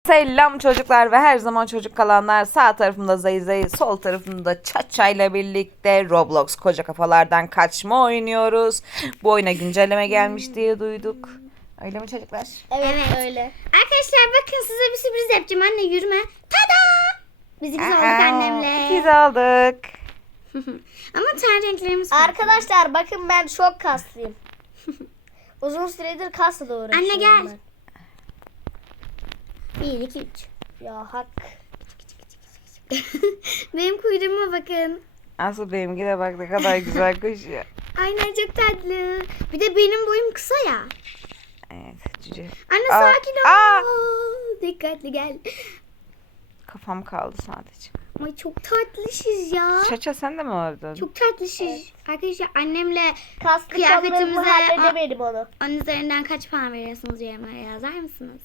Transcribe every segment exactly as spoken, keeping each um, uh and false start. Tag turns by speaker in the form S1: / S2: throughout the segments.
S1: Selam çocuklar ve her zaman çocuk kalanlar. Sağ tarafımda Zay Zay, sol tarafımda Çaça ile birlikte Roblox Koca Kafalardan Kaçma oynuyoruz. Bu oyuna güncelleme gelmiş diye duyduk. Öyle mi çocuklar?
S2: Evet,
S3: Evet.
S2: öyle.
S3: Arkadaşlar bakın size bir sürpriz yapacağım. Anne yürüme. Tada! Biz ikiz olduk
S1: Aa,
S3: annemle.
S1: İkiz aldık.
S3: Ama ten renklerimiz farklı.
S2: Arkadaşlar bakın ben çok kaslıyım. Uzun süredir kasla uğraşıyorum.
S3: Anne gel.
S2: ben.
S3: Bir, iki, üç.
S2: Ya hak.
S3: Benim kuyruğuma bakın.
S1: Asıl benimki de bak ne kadar güzel koşuyor.
S3: Aynen çok tatlı. Bir de benim boyum kısa ya.
S1: Evet cüce.
S3: Anne
S1: Aa,
S3: sakin ol.
S1: aa!
S3: Dikkatli gel.
S1: Kafam kaldı sadece.
S3: Ama çok tatlışız ya.
S1: Çaça sen de mi öldün?
S3: Çok tatlışız.
S2: Evet.
S3: Arkadaşlar annemle
S2: Kaslı
S3: Kıyafetimize-
S2: kıyafetimize halledemedim onu.
S3: onun üzerinden kaç puan veriyorsunuz yorumlara yazar mısınız?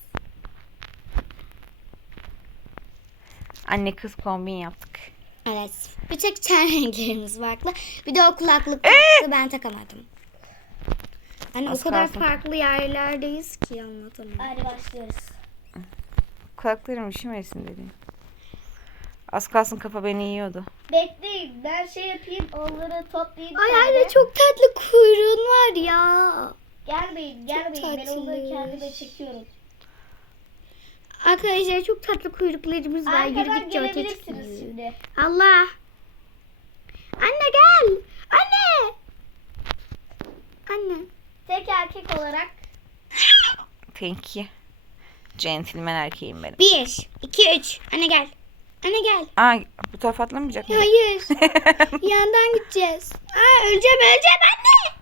S1: Anne kız kombin yaptık.
S3: Evet. Bir tek ten renklerimiz farklı. Bir de o kulaklık farklı. Ben takamadım. Hani
S1: Az
S3: o kadar
S1: kalsın.
S3: farklı yerlerdeyiz ki anlatamam.
S2: Hadi başlıyoruz.
S1: Kulaklarım üşümesin dedim. Az kalsın kafa beni yiyordu.
S2: Bekleyin ben şey yapayım onları toplayayım.
S3: Ay
S2: tane.
S3: anne çok tatlı kuyruğun var ya.
S2: Gelmeyin gelmeyin ben onları
S3: tatlış.
S2: kendime çekiyorum.
S3: Arkadaşlar çok tatlı kuyruklarımız var.
S2: Arkadan
S3: Yürüdükçe öte
S2: gelebilirsiniz
S3: çıkıyor.
S2: şimdi.
S3: Allah. Anne gel. Anne. Anne.
S2: Tek erkek olarak
S1: Thank you. Centilmen erkeğim benim.
S3: Bir, iki, üç. Anne gel. Anne gel.
S1: Aa, bu tarafa atlamayacak mı?
S3: Hayır. Yandan gideceğiz. Aa, öleceğim öleceğim anne.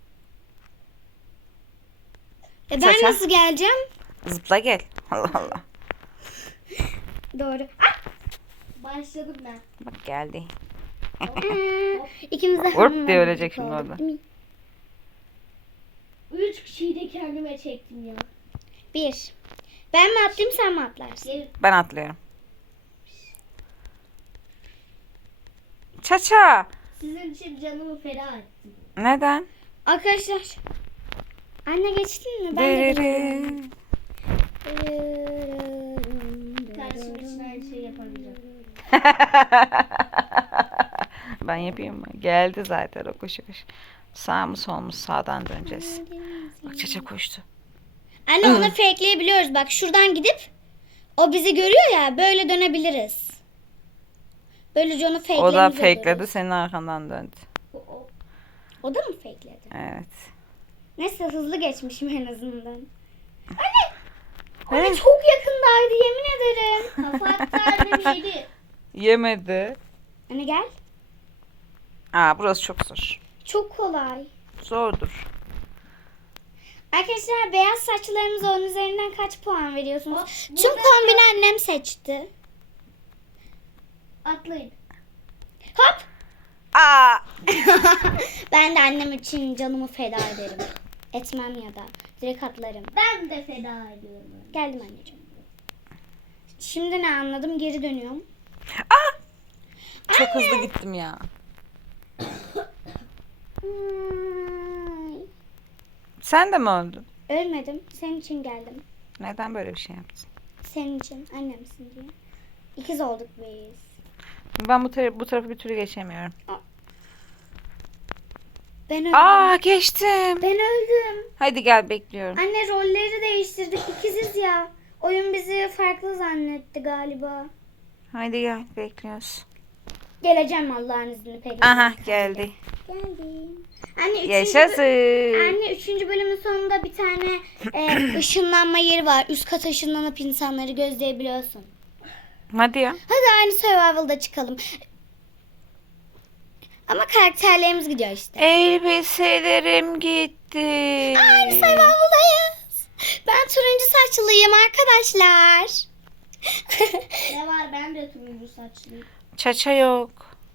S3: E ben
S1: Çaça.
S3: nasıl geleceğim?
S1: Zıpla gel. Allah Allah.
S3: Doğru. Ah!
S2: başladım ben.
S1: Bak geldi.
S3: Aa, İkimiz de
S1: Vurp diye ölecek şimdi
S3: olduk,
S1: orada.
S3: değil mi?
S2: Üç kişiyi de kendime çektim ya.
S3: Bir. Ben mi atlayayım sen mi atlarsın?
S2: Gelin.
S1: Ben atlıyorum. Çaça.
S2: Sizin için canımı feda ettim.
S1: Neden?
S3: Arkadaşlar. Anne geçtin mi? Ben de
S1: Dırırı.
S2: Kardeşim için aynı şeyi yapamayacağım.
S1: Ben yapayım mı? Geldi zaten o koşu koşu. Sağ mı sol mu? Sağdan döneceğiz. Bak Çaça koştu.
S3: Anne onu fakeleyebiliyoruz. Bak şuradan gidip o bizi görüyor ya böyle dönebiliriz. Böylece onu
S1: O da
S3: fakelemiş
S1: fakeledi,
S3: oluruz.
S1: senin arkandan döndü.
S2: O, o.
S3: O da mı fakeledi?
S1: Evet.
S3: Neyse hızlı geçmişim en azından.
S1: Anne!
S3: Anne çok yakındaydı yemin ederim.
S2: Kafa attı annem yedi.
S1: Yemedi.
S3: Anne gel.
S1: Aa, burası çok zor.
S3: Çok kolay.
S1: Zordur.
S3: Arkadaşlar beyaz saçlarımıza onun üzerinden kaç puan veriyorsunuz?
S2: Hop,
S3: Tüm
S2: burada-
S3: kombini annem seçti.
S2: Atlayın.
S3: Hop.
S1: Aa!
S3: Ben de annem için canımı feda ederim. Etmem ya da direkt atlarım.
S2: Ben de feda ediyorum.
S3: Geldim anneciğim. Şimdi ne anladım? Geri dönüyorum.
S1: Aa! Çok hızlı gittim ya.
S3: Ay.
S1: Sen de mi öldün?
S3: Ölmedim. Senin için geldim.
S1: Neden böyle bir şey yaptın?
S3: Senin için. Annemsin diye. İkiz olduk biz.
S1: Ben bu, tara- bu tarafı bir türlü geçemiyorum.
S3: Ben öldüm.
S1: Aa, geçtim.
S3: Ben öldüm.
S1: Hadi gel, bekliyorum.
S3: Anne rolleri değiştirdik. İkiziz ya. Oyun bizi farklı zannetti galiba.
S1: Hadi gel, bekliyoruz.
S3: Geleceğim Allah'ın izniyle peki.
S1: Aha, geldi.
S3: Geldim. Anne üçüncü,
S1: Yaşasın.
S3: anne üçüncü bölümün sonunda bir tane e, ışınlanma yeri var. Üst kata ışınlanıp insanları gözleyebiliyorsun.
S1: Hadi ya.
S3: Hadi aynı survival'da çıkalım. Ama karakterlerimiz gidiyor işte.
S1: Elbiselerim gitti.
S3: Aynı survival'dayız. Ben turuncu saçlıyım arkadaşlar.
S2: Ne var ben de turuncu saçlıyım.
S1: Çaça yok.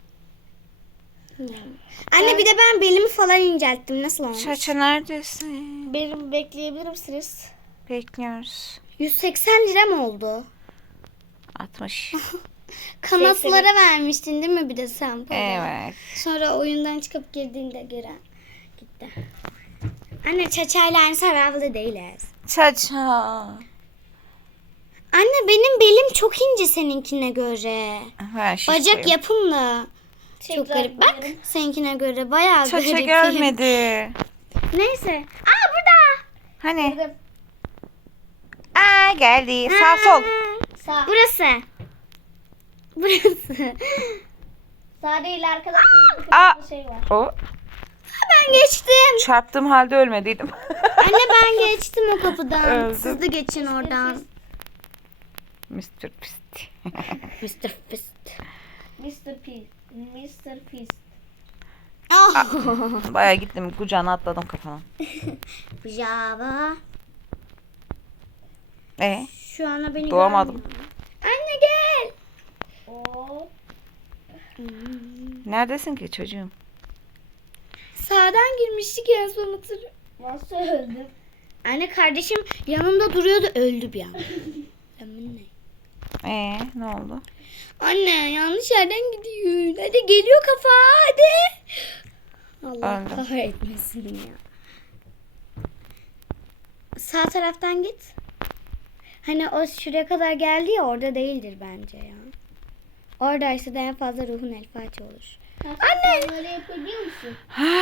S3: Anne bir de ben belimi falan incelttim. Nasıl olmuş?
S1: Çaça neredesin?
S2: Benim bekleyebilir misiniz?
S1: Bekliyoruz.
S3: yüz seksen lira mı oldu?
S1: altmış.
S3: Kanatlara vermiştin değil mi bir de sen? para?
S1: Evet.
S3: Sonra oyundan çıkıp girdiğinde gören gitti. Anne çaçayla aynı survival'da değiliz.
S1: Çaça.
S3: Anne benim belim çok ince seninkine göre.
S1: Ben şiştim.
S3: Bacak yapım da çok
S2: Tekrar
S3: garip. Bak
S2: gidelim.
S3: seninkine göre bayağı
S1: Çaça
S3: garip.
S1: gelmedi.
S3: Neyse. Aa burada.
S1: Hani?
S2: Girdim.
S1: Aa geldi. Sağ sol.
S2: Sağ.
S3: Burası. Burası.
S2: Sağ değil arkada kırmızı
S1: Aa.
S2: kırmızı şey var.
S1: O
S3: Ben geçtim.
S1: çarptığım halde ölmediydim.
S3: Anne ben geçtim o kapıdan.
S1: Öldüm.
S3: Siz de geçin oradan.
S1: mister Pist.
S3: mister Fist.
S2: mister P. mister Fist.
S3: Oh.
S1: Bayağı gittim kucağına atladım kafana.
S3: Java.
S1: E
S3: Şu ana beni
S1: Doğamadım.
S3: görmüyor. Anne gel.
S2: Oo.
S1: neredesin ki çocuğum?
S3: Sağdan girmiştik en son hatırlıyorum.
S2: Nasıl öldüm?
S3: Anne kardeşim yanımda duruyordu öldü bir an. Aman ne?
S1: E ne oldu?
S3: Anne yanlış yerden gidiyor. Hadi geliyor kafa hadi. Allah
S1: Öldüm.
S3: kahretmesin ya. Sağ taraftan git. Hani o şuraya kadar geldi ya orada değildir bence ya. Oradaysa da en fazla ruhun el Fatiha olur.
S2: Anne. Sen böyle yapabiliyor musun?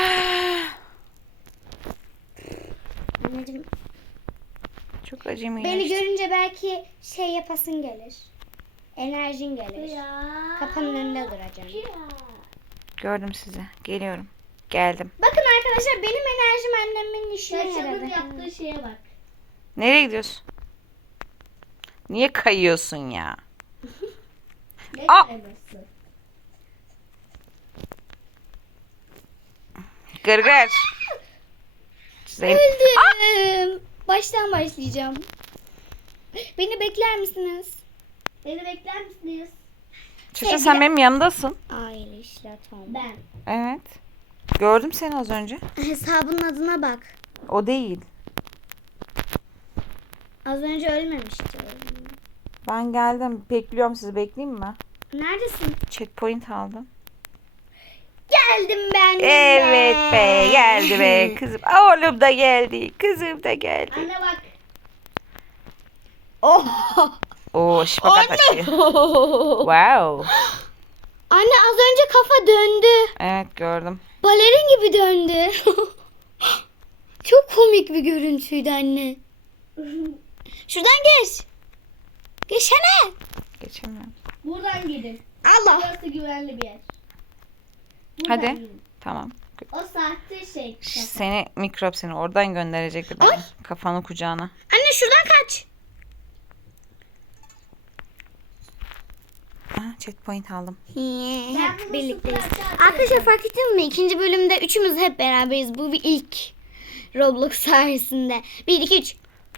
S3: Anneciğim
S1: Çok acemi
S3: beni
S1: geçti.
S3: görünce belki şey yapasın gelir. Enerjin gelir.
S2: Ya.
S3: Kapının önünde duracaksın.
S2: Ya.
S1: Gördüm sizi. Geliyorum. Geldim.
S3: Bakın arkadaşlar benim enerjim annemin işine
S2: Çarşafın
S3: yaradı.
S2: yaptığı şeye bak.
S1: Nereye gidiyorsun? Niye kayıyorsun ya?
S2: Ne
S1: Aa!
S2: kayması?
S1: Gırgır. Zeyn-
S3: Öldüm. Baştan başlayacağım. Beni bekler misiniz?
S2: Beni bekler misiniz?
S1: Çaça sen benim yanımdasın.
S3: Aile işletim.
S2: Ben.
S1: Evet. Gördüm seni az önce.
S3: Hesabının adına bak.
S1: O değil.
S3: Az önce ölmemişti.
S1: Ben geldim. Bekliyorum sizi. Bekleyeyim mi?
S3: Neredesin?
S1: Checkpoint aldım.
S3: Geldim ben de.
S1: Evet be. Geldi be. Kızım. Oğlum da geldi. Kızım da geldi.
S2: Anne bak.
S3: Oh.
S1: Oo şifakat açıyor. Wow.
S3: Anne az önce kafa döndü.
S1: Evet gördüm.
S3: Balerin gibi döndü. Çok komik bir görüntüydü anne. Şuradan geç. Geçene.
S1: Geçemiyorum.
S2: Buradan gidin.
S3: Allah.
S2: Burası güvenli bir yer.
S1: Hadi.
S2: gidin.
S1: Tamam.
S2: O sahte şey.
S1: Seni mikrop seni oradan gönderecekti bana. Kafanı kucağına.
S3: Anne şuradan kaç.
S1: Aa, checkpoint aldım.
S2: Ben
S3: Hep
S2: bunu
S3: birlikteyiz.
S2: sıfır aşağı
S3: Arkadaşlar fark ettiniz mi? İkinci bölümde üçümüz hep beraberiz. Bu bir ilk. Roblox sayesinde. Bir, iki, üç.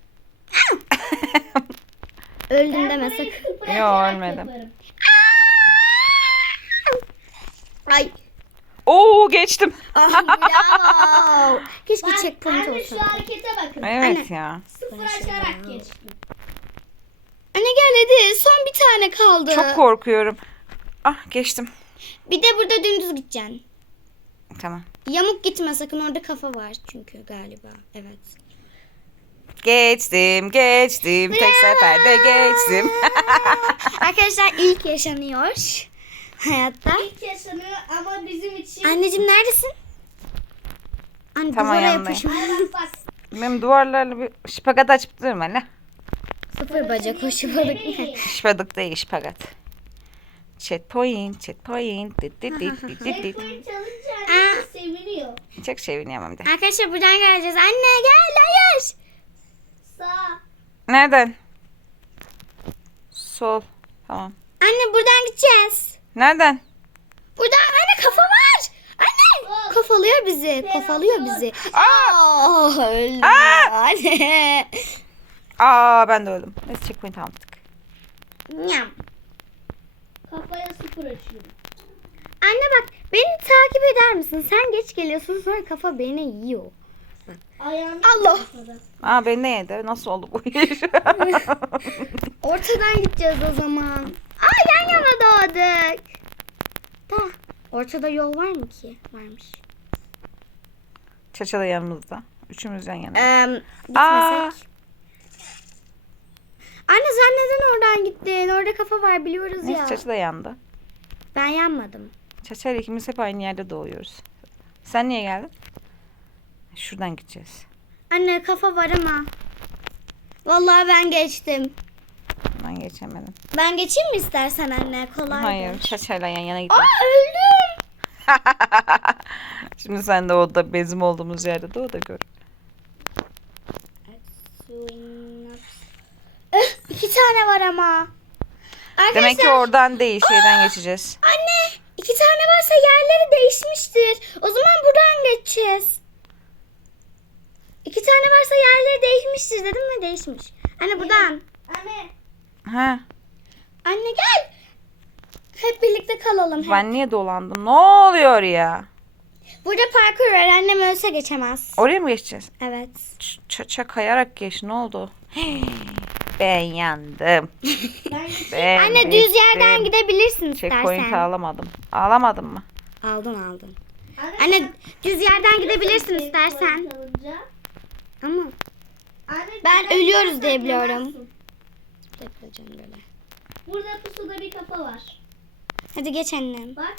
S3: Öldüm deme sakın.
S1: Yo, ölmedim.
S3: Ay.
S1: Oo geçtim.
S3: Ah, bravo. Keşke
S2: Bak
S3: checkpoint
S2: anne şu
S3: olsa.
S2: harekete bakın.
S1: Evet ya.
S2: Sıfır aşarak geçtim.
S3: Anne gel hadi. Son bir tane kaldı.
S1: Çok korkuyorum. Ah geçtim.
S3: Bir de burada dümdüz gideceksin.
S1: Tamam.
S3: Yamuk gitme sakın orada kafa var çünkü galiba. Evet.
S1: Geçtim, geçtim. Tek seferde geçtim.
S3: Arkadaşlar ilk yaşanıyor hayatta.
S2: İlk yaşanıyor ama bizim için.
S3: Anneciğim neredesin? Anne
S1: Tamam,
S3: duvara
S1: yanındayım.
S3: yapışmış.
S2: Anne bak bak.
S1: Benim duvarlarla bir şipagat açıp durma ne?
S3: Sıfır bacak hoşu balık.
S1: Şipadık değil şipagat. Chat point, chat point. Dit dit dit dit dit dit.
S2: Checkpoint çalınca anne seviniyor.
S1: Çok seviniyorum hem de.
S3: Arkadaşlar buradan geleceğiz. Anne gel hayır.
S2: Sağ.
S1: Nereden? Sol. Tamam.
S3: Anne buradan gideceğiz.
S1: Nereden?
S3: Buradan anne kafa var. Anne
S2: Sol.
S3: kafalıyor bizi. Kafalıyor bizi. Aa, öldüm
S1: Aa!
S3: ya. Anne.
S1: Aa ben de öldüm. Neyse checkpoint almıştık.
S3: Nyam.
S2: Kafaya sıfır açıyorum.
S3: Anne bak beni takip eder misin? Sen geç geliyorsun sonra kafa beni yiyor.
S2: Ayağım
S3: Allah.
S2: kafada.
S1: Aa beni ne yedi? Nasıl oldu bu iş?
S3: Ortadan gideceğiz o zaman. Aa yan yana doğduk. Da ortada yol var mı ki? Varmış.
S1: Çaça da yanımızda. Üçümüz yan yana.
S3: Ee,
S1: Aa.
S3: gitmesek. Anne sen neden oradan gittin? Orada kafa var biliyoruz
S1: Neyse
S3: ya.
S1: Çaça da yandı.
S3: Ben yanmadım.
S1: Çaça ile ikimiz hep aynı yerde doğuyoruz. Sen niye geldin? Şuradan gideceğiz.
S3: Anne kafa var ama. Vallahi ben geçtim.
S1: Ben geçemedim.
S3: Ben geçeyim mi istersen anne? Kolay.
S1: Hayır, Çaça'yla yan yana
S3: Aa
S1: gidiyoruz.
S3: öldüm.
S1: Şimdi sen de o da bizim olduğumuz yerde de o da gör.
S3: Eh, iki tane var ama. Arkadaşlar,
S1: Demek ki oradan değil, şeyden geçeceğiz.
S3: anne iki tane varsa yerleri değişmiştir. O zaman buradan geçeceğiz. İki tane varsa yerleri değişmiştir dedim mi? Değişmiş. Anne buradan.
S2: Anne.
S1: Ha,
S3: Anne gel. Hep birlikte kalalım. Hep.
S1: ben niye dolandım? Ne oluyor ya?
S3: Burada parkur var. Annem ölse geçemez.
S1: Oraya mı geçeceğiz?
S3: Evet.
S1: Ç- Çaça kayarak geç, ne oldu? Ben yandım.
S2: Ben
S1: Ben
S3: Anne düz yerden
S1: bittim.
S3: gidebilirsin
S1: Checkpoint
S3: istersen.
S1: alamadım. Ağlamadın mı?
S3: Aldın aldın. Anne düz yerden gidebilirsin istersen.
S2: Alınca.
S3: Ama
S2: Anne,
S3: Ben
S2: direkt
S3: ölüyoruz diye
S2: saklanamazsın.
S3: biliyorum. yapacağım böyle.
S2: Burada pusuda bir kafa var.
S3: Hadi geç annem.
S2: Bak.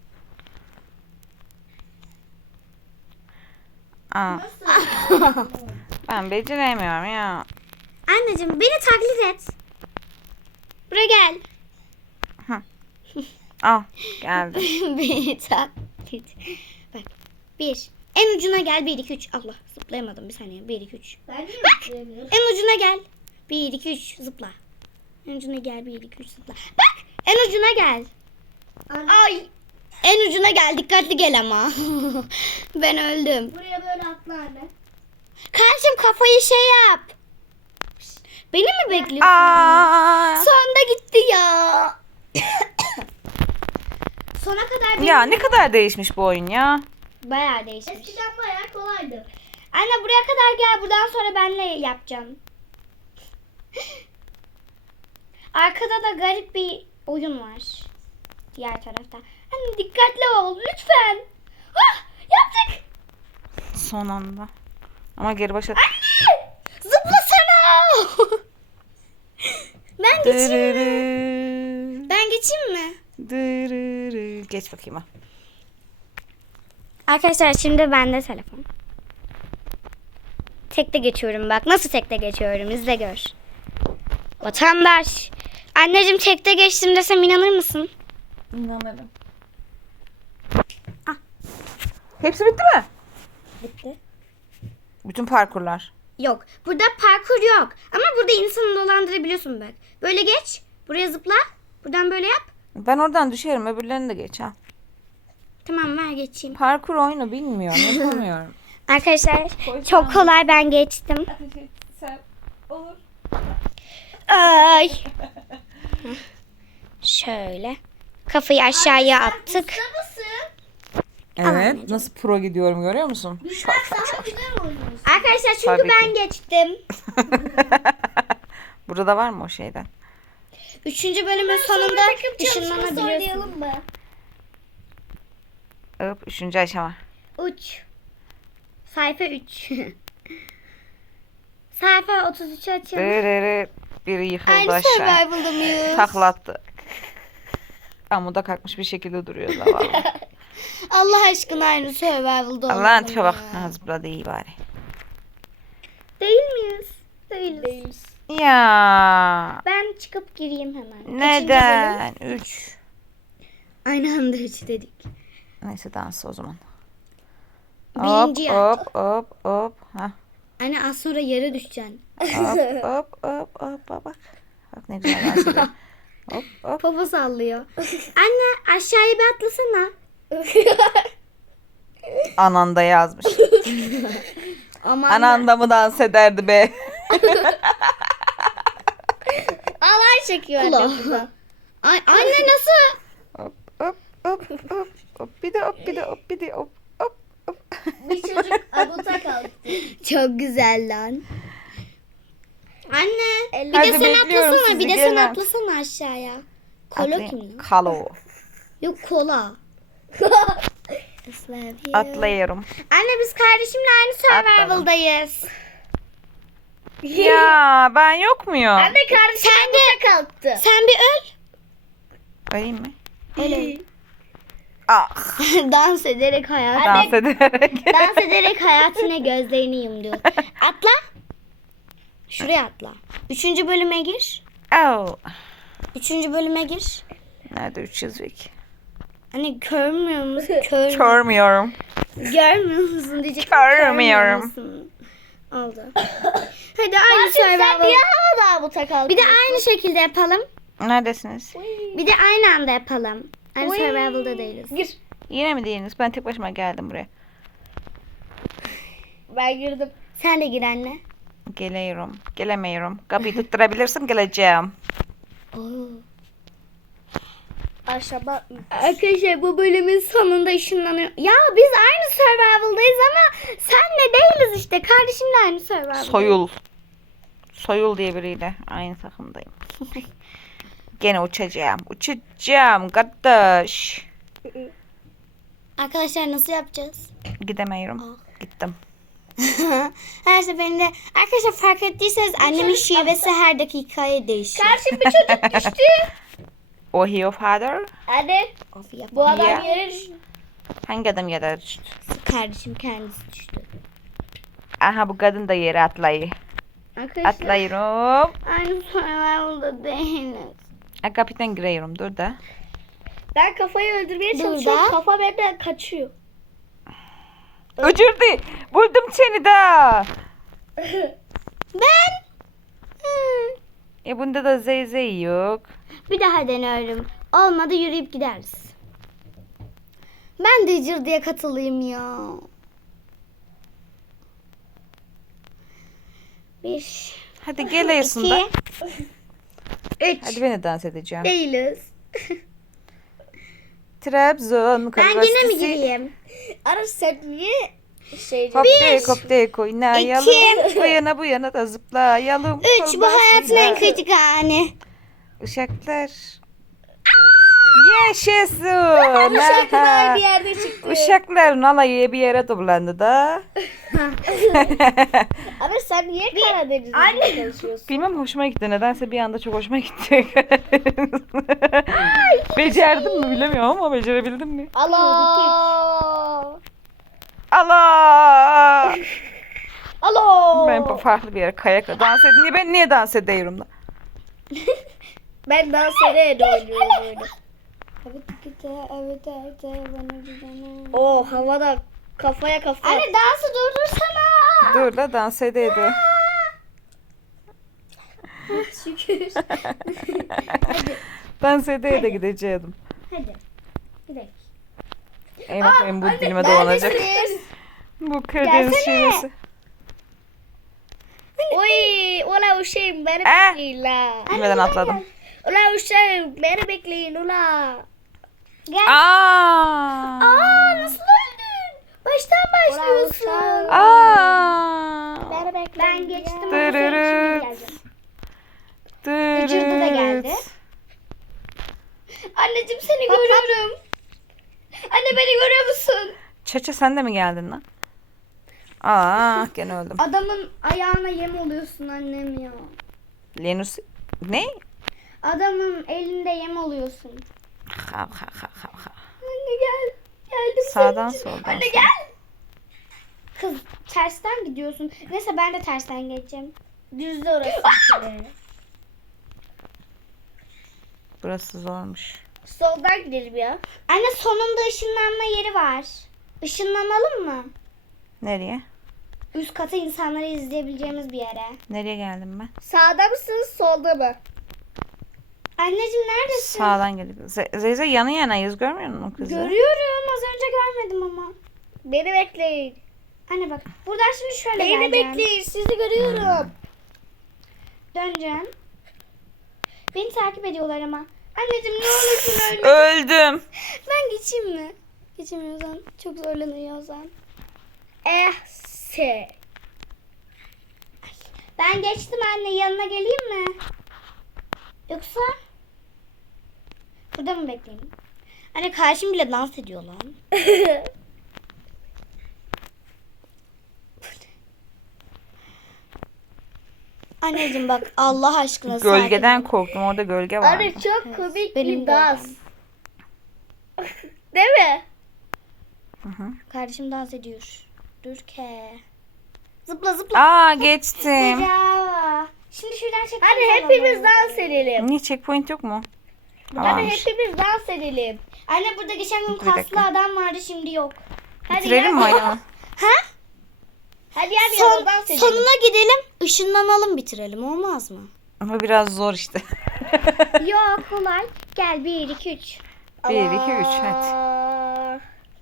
S1: Aa,
S2: Nasıl?
S1: ben beceremiyorum ya.
S3: Anneciğim beni taklit et. Buraya gel.
S1: Al, geldim.
S3: beni taklit. Bak. Bir. En ucuna gel. Bir, iki, üç. Allah zıplayamadım bir saniye. Bir, iki, üç.
S2: Ben niye zıplayamıyorum?
S3: En ucuna gel. Bir, iki, üç. Zıpla. En ucuna gel. Bir, iki, üç. Zıpla. Bak. En ucuna gel.
S2: Anne,
S3: Ay. En ucuna gel. Dikkatli gel ama. Ben öldüm.
S2: buraya böyle atla anne.
S3: Kardeşim kafayı şey yap. Beni mi bekliyorsun?
S1: Aa,
S3: Sonunda gitti ya. Sona kadar benim
S1: ya ne kadar değişmiş bu oyun ya.
S3: bayağı değişmiş.
S2: Eskiden bayağı kolaydı.
S3: Anne buraya kadar gel. Buradan sonra benle yapacağım. Arkada da garip bir oyun var. Diğer tarafta. Anne dikkatli ol lütfen. Ah, yaptık.
S1: Son anda. Ama geri başa...
S3: Anne! Zıplasana. Ben geçeyim mi?
S1: Dırırı,
S3: Ben geçeyim mi?
S1: dırırı. Geç bakayım ha.
S3: Arkadaşlar şimdi bende telefon. Tekte geçiyorum bak. Nasıl tekte geçiyorum izle gör. Vatandaş. Anneciğim tekte geçtim desem inanır mısın?
S1: İnanırım.
S3: Ah.
S1: Hepsi bitti mi?
S3: Bitti.
S1: Bütün parkurlar.
S3: Yok. Burada parkur yok. Ama burada insanı dolandırabiliyorsun bak. Böyle geç. Buraya zıpla. Buradan böyle yap.
S1: Ben oradan düşerim. Öbürlerini de geç ha.
S3: Tamam ver geçeyim.
S1: Parkur oyunu bilmiyorum. Yapamıyorum.
S3: Arkadaşlar çok kolay ben geçtim.
S1: Olur.
S3: Ay. Şöyle. Kafayı aşağıya attık.
S2: Usta mısın?
S1: Evet. Nasıl pro gidiyorum görüyor musun?
S2: Bizden daha güzel oynuyorsun.
S3: Arkadaşlar çünkü
S1: Tabii
S3: ben
S1: ki.
S3: geçtim.
S1: Burada da var mı o şeyden?
S3: Üçüncü bölümün sonunda ışınlanabiliyorsun.
S2: oynayalım mı?
S1: Hop, üçüncü aşama.
S3: Uç. Sayfa üç. Sayfa otuz üçü açalım.
S1: Dırırı. Biri yıkıldı
S3: Aynı
S1: aşağı.
S3: survival'da mıyız?
S1: Taklattı. Amuda kalkmış bir şekilde duruyor zavallı.
S3: Allah aşkına aynı survival'da
S1: Allah'ın
S3: olalım
S1: tipe bak.
S3: ya.
S1: Ha, zıpladı iyi bari.
S3: Değil miyiz? Değiliz.
S1: Ya.
S3: Ben çıkıp gireyim hemen. Kaçıncı bölüm?
S1: Neden? Üç.
S3: Aynı anda üç dedik.
S1: Neyse dans o zaman.
S3: Birinci
S1: hop,
S3: yap.
S1: hop hop hop. Hah.
S3: Anne az sonra yere düşeceksin.
S1: Hop hop hop hop hop. Bak. Bak ne güzel dans ediyor. Hop hop.
S3: Popo sallıyor. Anne aşağıya bir atlasana.
S1: Anan da yazmış.
S3: Aman
S1: Anan da mı dans ederdi be?
S3: alay çekiyor anne burada. Ay, anne nasıl?
S1: Hop hop hop hop hop. Bir de hop bir de hop bir de hop hop hop.
S2: Bir çocuk abuta kalktı.
S3: Çok güzel lan. Anne bir
S1: Hadi
S3: de sen
S1: bekliyorum
S3: atlasana. Bir
S1: sizi,
S3: de sen
S1: gelin.
S3: atlasana aşağıya. Kola
S1: Atlayın.
S3: kim lan?
S1: Kalo.
S3: Yok kola. Just love you.
S1: Atlayıyorum.
S3: Anne biz kardeşimle aynı survival'dayız.
S1: Ya ben yok muyum?
S2: Anne kardeşim
S3: Sen de-
S2: kalktı.
S3: Sen bir öl.
S1: Öleyim mi?
S3: Öyle.
S1: Ah.
S3: Dans ederek hayat.
S1: Dans ederek.
S3: Dans ederek hayatına gözlerini yumluyor. Atla. Şuraya atla. Üçüncü bölüme gir.
S1: Oh.
S3: Üçüncü bölüme gir.
S1: Nerede üç çizik?
S3: Hani görmüyor musun? Kör.
S1: Görmüyorum.
S3: Görmüyor musun diyecek.
S1: Görmüyorum.
S3: Oldu. Hadi aynı
S2: Sen
S3: survival.
S2: niye havada bu takal?
S3: Bir de aynı şekilde yapalım.
S1: Neredesiniz?
S3: Bir de aynı anda yapalım. Aynı survival'da değiliz.
S2: Gir.
S1: Yine mi değiliniz? Ben tek başıma geldim buraya.
S2: Ben girdim.
S3: Sen de gir anne.
S1: Geliyorum. Gelemiyorum. Kapıyı tutturabilirsin, geleceğim.
S3: Oo.
S2: Aşağı
S3: Arkadaşlar bu bölümün sonunda ışınlanıyor. Ya biz aynı survival'dayız ama senle değiliz işte. Kardeşimle aynı survival'dayız.
S1: Soyul. Soyul diye biriyle aynı takımdayım. Gene uçacağım. Uçacağım kardeş.
S3: Arkadaşlar nasıl yapacağız?
S1: Gidemiyorum. Gittim.
S3: Her seferinde arkadaşlar fark ettiyseniz annemin şivesi her dakikaya değişiyor.
S2: Karşı bir çocuk düştü.
S1: O he of father.
S2: Anne
S3: Of ya.
S2: bu adam
S1: Ya.
S2: yere düştü.
S1: Hangi adam yere düştü?
S3: Kardeşim kendisi düştü.
S1: Aha bu kadın da yere atlayı.
S3: Arkadaşlar
S1: Atlayıyorum.
S3: aynı survival'da değiliz.
S1: Ha, kapıdan giriyorum. Dur da.
S2: Ben kafayı öldürmeye
S3: Dur
S2: çalışıyorum.
S3: da.
S2: Kafa benden kaçıyor.
S1: Ucurdu. Buldum seni de.
S3: Ben Hı.
S1: E bunda da zeyzey yok.
S3: bir daha deniyorum. Olmadı yürüyüp gideriz. Ben de cır diye katılayım ya. Bir,
S1: Hadi gel Ayasında.
S3: iki, üç.
S1: Hadi ben de dans edeceğim.
S3: Değiliz.
S1: Trabzon
S3: Ben yine mi
S1: Üniversitesi.
S3: gireyim?
S2: Ara sen niye şey
S1: Hoptek hoptek oynayalım.
S3: iki,
S1: Bu yana bu yana da zıplayalım.
S3: Üç, bu hayatın en kritik anı.
S1: Uşaklar. Yaşasın.
S2: Uşaklar
S1: Aha.
S2: aynı yerde çıktı.
S1: Uşakların alayı bir yere toplandı da.
S2: Ara sen niye Karadeniz'de
S3: Anne.
S2: çalışıyorsun?
S1: Bilmem hoşuma gitti. Nedense bir anda çok hoşuma gitti. Becerdim mi bilemiyorum ama becerebildim mi?
S2: Allah.
S1: Allah!
S2: Alo.
S1: Ben farklı bir yere kayak dans edeyim. Niye ben niye dans ediyorum da?
S2: Ben dans ederek oynuyorum oyunu.
S3: Evet, evet, evet, evet.
S2: Oo havada kafaya kafa.
S3: Anne dansı durdursana.
S1: Dur da dans edeydi.
S3: Şükür.
S1: Dans edeye de gideceğim.
S3: Hadi. Gidelim.
S1: Eyvah benim bu dilime dolanacak.
S2: Neredesiniz?
S1: Bu Karadeniz
S3: Gelsene.
S1: şivesi.
S2: Oy, ola uşağım beni
S1: Eh.
S2: bekleyin la.
S1: Bilmeden atladım.
S2: Ola uşağım beni bekleyin ula.
S3: Gel.
S1: Aa!
S3: Aa, nasıl öldün? Baştan başlıyorsun.
S2: uşağım.
S1: Aa!
S2: Beni bekleyin.
S3: Ben geçtim.
S2: ya.
S3: ama sen şimdi
S1: Dırırıt.
S3: geldin.
S1: Dırıt.
S3: Vücudu da geldi. Anneciğim seni görüyorum. Anne beni görüyor musun?
S1: Çaça sen de mi geldin lan? Aa gene öldüm.
S3: Adamın ayağına yem oluyorsun annem ya.
S1: Lenus ne?
S3: Adamın elinde yem oluyorsun.
S1: Ha ha ha ha ha.
S3: Anne gel. Geldim
S1: Sağdan
S3: senin için.
S1: soldan.
S3: Anne gel. Kız tersten gidiyorsun. Neyse ben de tersten geçeceğim.
S2: Düzde orası.
S1: Burası zormuş.
S2: Soldan gidelim ya.
S3: Anne sonunda ışınlanma yeri var. Işınlanalım mı?
S1: Nereye?
S3: Üst kata insanları izleyebileceğimiz bir yere.
S1: Nereye geldim ben?
S2: Sağda mısınız solda mı?
S3: Anneciğim neredesin?
S1: Sağdan geldik. Ze- Zeyze yana yanayız görmüyor musun kızı?
S3: Görüyorum. Az önce görmedim ama.
S2: Beni bekleyin.
S3: Anne bak. Buradan şimdi şöyle
S2: Beni
S3: geleceğim.
S2: bekleyin sizi görüyorum.
S3: Döneceğim. Beni takip ediyorlar ama. Anneciğim ne olursun öyle.
S1: Öldüm.
S3: Ben geçeyim mi? Geçemiyorsan. Çok zorlanıyorsan.
S2: Eh se.
S3: Ben geçtim anne. Yanına geleyim mi? Yoksa? Burada mı bekleyeyim? Anne karşım bile dans ediyor lan. Anneciğim bak Allah aşkına
S1: Gölgeden
S3: sakin ol.
S1: korktum. Orada gölge vardı.
S2: Anne çok komik
S3: benim
S2: bir dans. Değil mi?
S3: Kardeşim dans ediyor. Dur ke. Zıpla zıpla.
S1: Aa geçtim.
S3: Bravo. Şimdi şuradan çek.
S2: Hadi hepimiz dans edelim.
S1: Niye checkpoint yok mu?
S2: Hadi
S1: Varmış.
S2: hepimiz dans edelim.
S3: Anne burada geçen gün
S1: Bir dakika.
S3: kaslı adam vardı şimdi yok.
S2: Hadi
S1: Bitirelim mi
S2: gel.
S1: oyunu?
S3: Ha?
S2: Hadi gel
S3: Son,
S2: Son, dans edelim.
S3: sonuna gidelim. Işınlanalım bitirelim olmaz mı?
S1: Ama biraz zor işte.
S3: Yok kolay. Gel bir iki üç.
S1: Bir, iki, üç, hadi.
S2: Aa.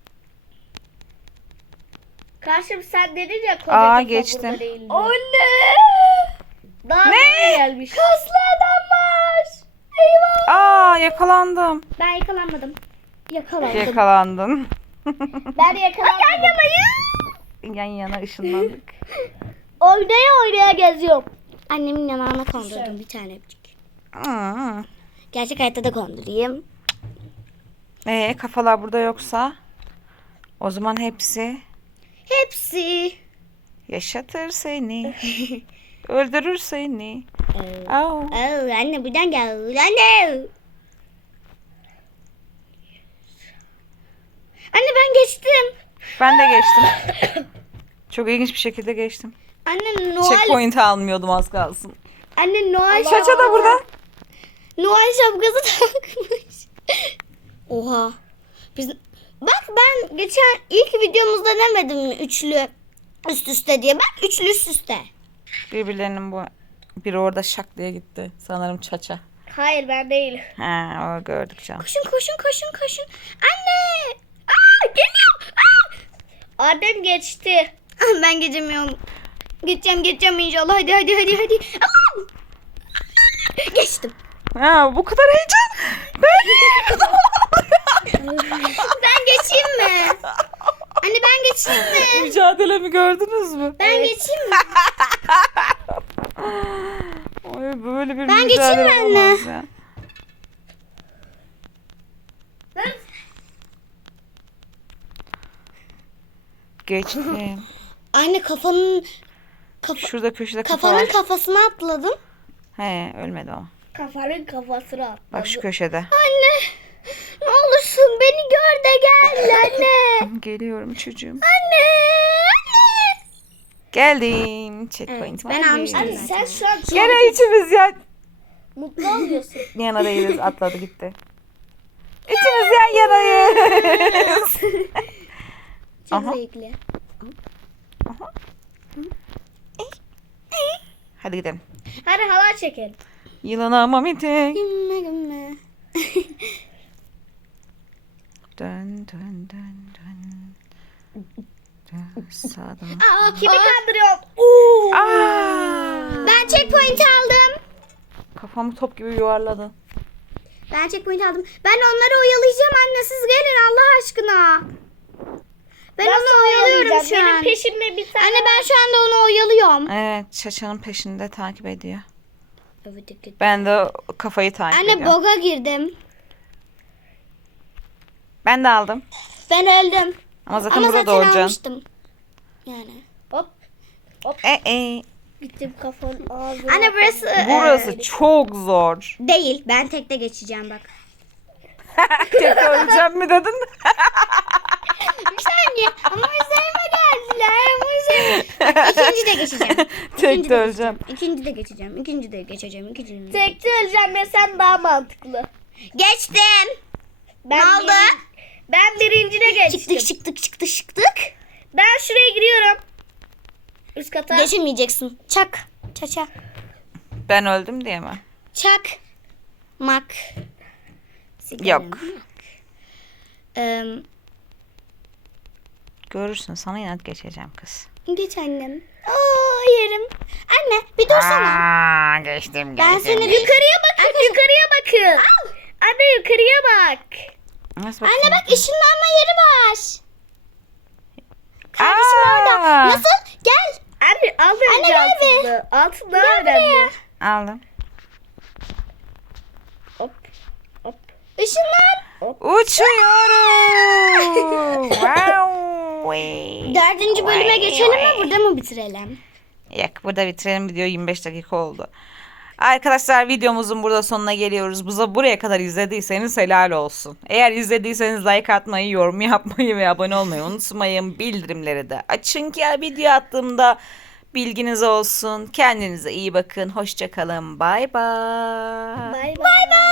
S2: Karşım sen dedin ya koca
S1: Aa,
S2: kafa
S1: geçtim.
S2: burada değil diye. Anne! Daha
S1: Ne?
S2: gelmiş. Kaslı adam var. Eyvah.
S1: Aa yakalandım.
S3: Ben yakalanmadım. Yakalandım.
S1: Yakalandın.
S2: Ben yakalanmadım. Yan yanayım.
S1: Yan yana ışınlandık.
S2: Oynaya oynaya geziyorum.
S3: Annemin yanağına kondurdum bir tane öpücük.
S1: Hı.
S3: Gerçek hayatta da kondurayım.
S1: Ee, kafalar burada yoksa o zaman hepsi
S3: Hepsi.
S1: yaşatır seni. Öldürür seni.
S3: Ee,
S1: Au.
S3: Oo, anne buradan gel. Anne. Anne ben geçtim.
S1: Ben de geçtim. Çok ilginç bir şekilde geçtim.
S3: Anne Noel.
S1: Checkpoint almıyordum az kalsın.
S3: Anne Noel.
S1: Çaça da burada.
S3: Noel şapkası takmış. Oha. Biz bak ben geçen ilk videomuzda demedim mi üçlü üst üste diye. Bak üçlü üst üste.
S1: Birbirlerinin bu biri orada şak diye gitti. Sanırım Çaça.
S2: Hayır ben değilim.
S1: Ha, o gördük canım.
S3: Koşun koşun koşun koşun. Anne. Aa geliyor. Aa.
S2: Annem geçti.
S3: Ben geçemiyorum. Geçeceğim geçeceğim inşallah. Hadi hadi hadi hadi. Aman. Geçtim.
S1: Ha, bu kadar heyecan. Ben
S3: Ben geçeyim mi? Anne ben geçeyim mi?
S1: mücadelemi gördünüz mü?
S3: Ben geçeyim mi?
S1: Oy, böyle bir
S3: Ben
S1: mücadele
S3: geçeyim mi anne?
S1: olamaz ya. Geçtim.
S3: Anne kafanın kafa,
S1: Şurada köşede kafa
S3: kafanın
S1: var.
S3: kafasına atladım.
S1: He, ölmedi o.
S2: Kafanın kafasına atladı.
S1: Bak şu köşede.
S3: Anne ne olursun beni gör de gel anne.
S1: Geliyorum çocuğum.
S3: Anne. Anne.
S1: Geldim. Checkpoint
S3: Evet, ben
S1: var.
S3: almıştım
S2: Anne sen şu an çok
S1: Gene içimiz ya.
S2: mutlu oluyorsun.
S1: Yana değiliz, atladı gitti. İçimiz yan yanayız.
S3: Çok
S1: Aha.
S3: zevkli.
S1: Hadi gidelim.
S2: Hadi halay çekelim.
S1: Yılana mamite.
S3: Gümme gümme.
S1: Dön dön dön dön. Dön sağdan.
S3: Aa,
S2: Kimi
S3: aa,
S2: kandırıyorsun?
S1: Aa!
S3: ben checkpoint aldım.
S1: Kafamı top gibi yuvarladı.
S3: Ben checkpoint aldım. Ben onları oyalayacağım anne siz gelin Allah aşkına. Ben
S2: Nasıl
S3: onu oyalıyorum
S2: oyalayacağım?
S3: şu
S2: Benim
S3: an.
S2: peşimde bir tane.
S3: Anne ben şu anda onu oyalıyorum.
S1: Evet, Çaça'nın peşinde takip ediyor.
S3: Evet, evet.
S1: Ben de o kafayı takip
S3: Anne
S1: ediyorum.
S3: boga girdim.
S1: Ben de aldım.
S3: Ben öldüm.
S1: Ama zaten
S3: Ama
S1: burada
S3: zaten
S1: doğuracaksın.
S3: almıştım. Yani.
S2: Hop.
S1: E e.
S2: Gittim kafanın ağzına.
S3: Anne burası
S1: Burası
S3: e,
S1: çok zor.
S3: değil. Ben tekte geçeceğim bak.
S1: Tek öleceğim mi dedin?
S3: Bir saniye. Ama üzerime geldiler. Ama üzerime. Bak, İkinci de geçeceğim.
S1: Tek de öleceğim.
S3: İkinci de geçeceğim. İkinci de geçeceğim. İkinci de.
S2: Tekte öleceğim desem daha mantıklı.
S3: Geçtim.
S2: Ben
S3: Ne oldu?
S2: birin- ben birincine geçtim.
S3: Çıktık çıktık çıktık çıktık.
S2: Ben şuraya giriyorum. Üst kata.
S3: Geçemeyeceksin. Çak. Çaça.
S1: Ben öldüm diye mi?
S3: Çak. Mak.
S1: Yok.
S3: Ee,
S1: Görürsün, sana inat geçeceğim kız.
S3: geç annem. Oo yerim. Anne bir dursana.
S1: Aa, geçtim
S3: Ben
S1: geçtim.
S3: seni
S2: Yukarıya bakın, yukarıya bakın. Anne yukarıya bak.
S1: Nasıl
S3: Anne
S1: bakayım?
S3: bak ışınlanma yeri var. Kardeşim
S1: Aa!
S3: orada. Nasıl? Gel.
S2: Anne al
S3: Anne,
S2: önce
S3: gel bir.
S2: altında. Altında
S3: Gel
S2: önemli.
S3: buraya.
S1: Aldım.
S2: Hop. Hop.
S3: Işınlan.
S1: Uçuyorum. Wow.
S3: Dördüncü bölüme geçelim mi? Burada mı bitirelim?
S1: Yak burada bitirelim, video yirmi beş dakika oldu. Arkadaşlar videomuzun burada sonuna geliyoruz. Buza buraya kadar izlediyseniz helal olsun. Eğer izlediyseniz like atmayı, yorum yapmayı ve abone olmayı unutmayın. Bildirimleri de açın ki video attığımda bilginiz olsun. Kendinize iyi bakın. Hoşça kalın. Bay bay.
S2: Bay bay.